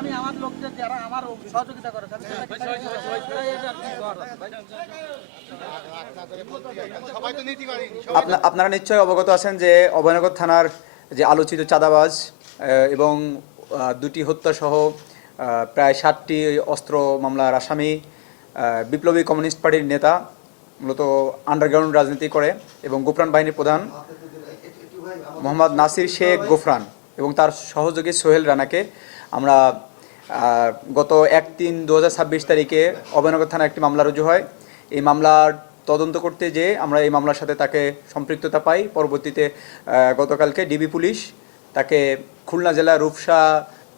আমি আমার লোকদের যারা আমার সহযোগিতা করে আপনারা নিশ্চয়ই অবগত আছেন যে অভয়নগর থানার যে আলোচিত চাঁদাবাজ এবং দুটি হত্যাসহ প্রায় 60টি অস্ত্র মামলার আসামি বিপ্লবী কমিউনিস্ট পার্টির নেতা, মূলত আন্ডারগ্রাউন্ড রাজনীতি করে এবং গোফরান বাহিনীর প্রধান মোহাম্মদ নাসির শেখ গোফরান এবং তার সহযোগী সোহেল রানাকে আমরা গত 1/3/2026 তারিখে অভয়নগর থানায় একটি মামলা রুজু হয়। এই মামলার তদন্ত করতে যেয়ে আমরা এই মামলার সাথে তাকে সম্পৃক্ততা পাই। পরবর্তীতে গতকালকে ডিবি পুলিশ তাকে খুলনা জেলার রূপসা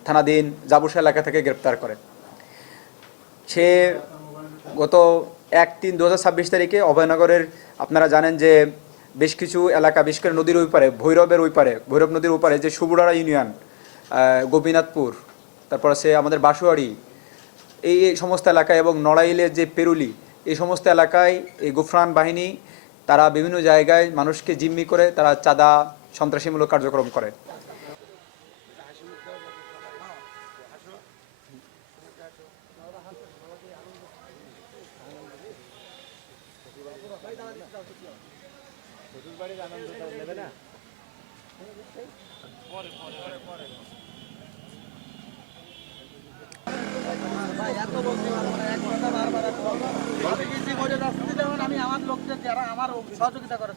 থানাধীন জাবুসা এলাকা থেকে গ্রেপ্তার করে। সে গত 1/3/2026 তারিখে অভয়নগরের, আপনারা জানেন যে বেশ কিছু এলাকা, বিশেষ করে নদীর ওই পারে, ভৈরব নদীর ওপারে যে সুবুড়ারা ইউনিয়ন, গোপীনাথপুর, তারপর আছে আমাদের বাসুয়াড়ি, এই সমস্ত এলাকায় এবং নড়াইলের যে পেরুলি, এই সমস্ত এলাকায় এই গোফরান বাহিনী তারা বিভিন্ন জায়গায় মানুষকে জিম্মি করে তারা চাঁদা সন্ত্রাসীমূলক কার্যক্রম করে। আমি আমার লোকদের যারা আমার সহযোগিতা করে